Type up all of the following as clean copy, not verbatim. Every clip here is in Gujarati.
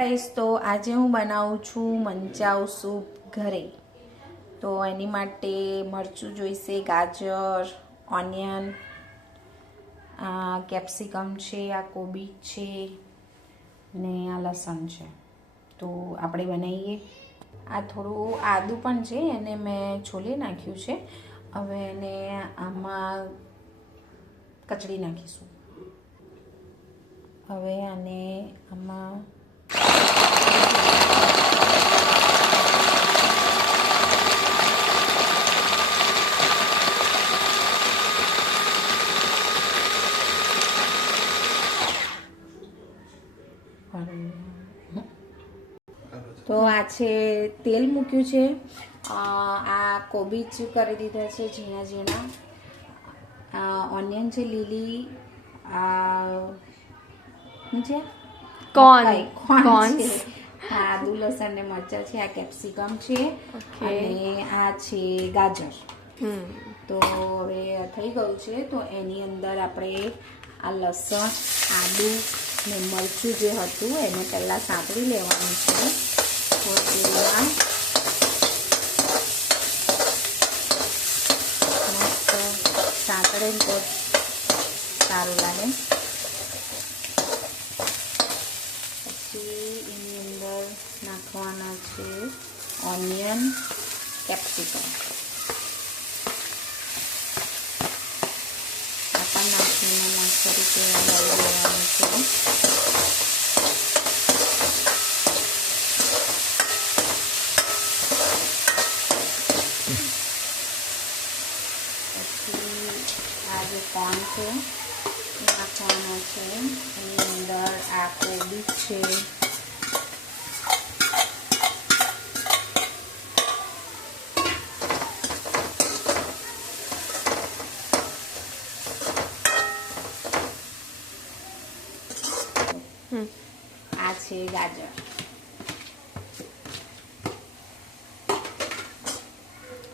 ગાઈસ, તો આજે હું બનાવું છું મંચાવ સૂપ ઘરે. તો એની માટે મરચું જોઈશે, ગાજર, ઓનિયન, કેપ્સિકમ છે, આ કોબી છે ને આ લસણ છે. તો આપણે બનાવીએ. આ થોડું આદું પણ છે, એને મેં છોલી નાખ્યું છે. હવે એને આમાં કચડી નાખીશું. હવે આને આમાં તો આ છે તેલ મૂક્યું છે. આ કોબીજ કરી દીધા છે ઝીણા ઝીણા. ઓનિયન છે લીલી. શું છે? કોર્ન છે. આદુ લસણ ને મરચાં છે. આ કેપ્સિકમ છે અને આ છે ગાજર. તો હવે થઈ ગયું છે. તો એની અંદર આપણે આ લસણ, આદુ ને મરચું જે હતું એને પહેલાં સાંતળી લેવાનું છે. થોડા તેલમાં મસ્ત સાંતળે તો સારું લાગે. પછી એની અંદર નાખવાના છે ઓનિયન, કેપ્સિકમ. આ પણ નાખીને મસ્ત રીતે હલાવી દેવાનું છે. આ જે કોર્ન છે એ નાખવાનો છે. એની અંદર આ કોબી છે. આ છે ગાજર.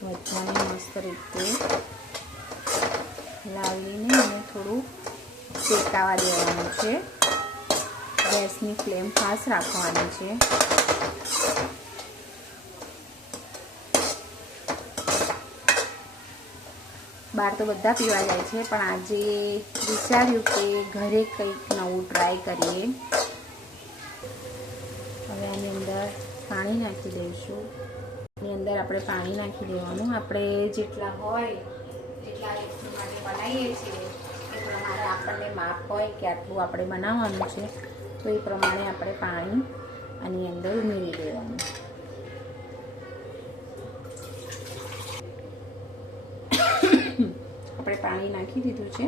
બધાને મસ્ત રીતે લાવીને અને થોડું શેકાવા દેવાનું છે. ગેસની ફ્લેમ ફાસ્ટ રાખવાની છે. બહાર તો બધા પીવા જાય છે, પણ આજે વિચાર્યું કે ઘરે કંઈક નવું ટ્રાય કરીએ. હવે આની અંદર પાણી નાખી દઈશું. એની અંદર આપણે પાણી નાખી દેવાનું. આપણે જેટલા હોય જેટલા વ્યક્તિ માટે બનાવીએ છીએ એ પ્રમાણે આપણને માપ હોય કે આટલું આપણે બનાવવાનું છે, તો એ પ્રમાણે આપણે પાણી આની અંદર ઉમેરી દેવાનું. આપણે પાણી નાખી દીધું છે.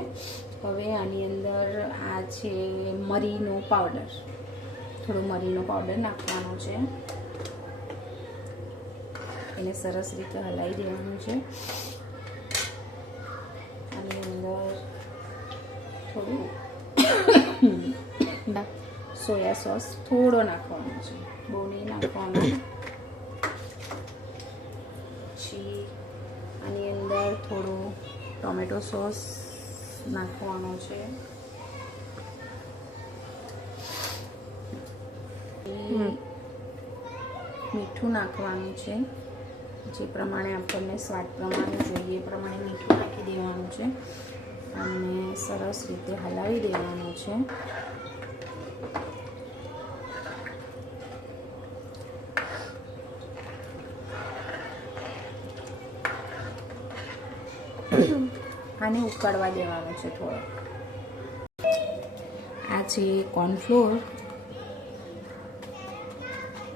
હવે આની અંદર આ છે મરીનો પાવડર. થોડો મરીનો પાવડર નાખવાનો છે. એને સરસ રીતે હલાવી દેવાનું છે. આની અંદર થોડું સોયા સોસ થોડો નાખવાનો છે, બહુ નહીં નાખવાનો. પછી આની અંદર થોડો ટોમેટો સોસ નાખવાનો છે. મીઠું નાખવાનું છે. જે પ્રમાણે આપણને સ્વાદ પ્રમાણે જોઈએ એ પ્રમાણે મીઠું નાખી દેવાનું છે અને સરસ રીતે હલાવી દેવાનું છે. આને ઉકળવા દેવાનું છે થોડો. આ છે કોર્નફ્લોર.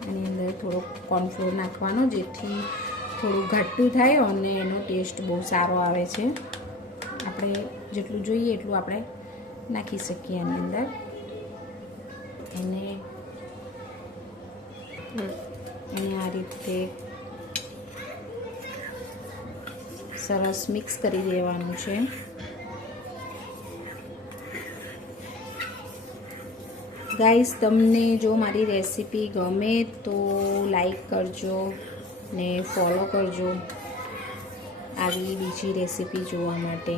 આની અંદર થોડો કોર્નફ્લોર નાખવાનો, જેથી થોડું ઘાટું થાય અને એનો ટેસ્ટ બહુ સારો આવે છે. આપણે જેટલું જોઈએ એટલું આપણે નાખી શકીએ આની અંદર. એને આ રીતે સરસ મિક્સ કરી દેવાનું છે. ગાઈસ, તમને જો મારી રેસીપી ગમે તો લાઈક કરજો ને ફોલો કરજો આવી બીજી રેસીપી જોવા માટે.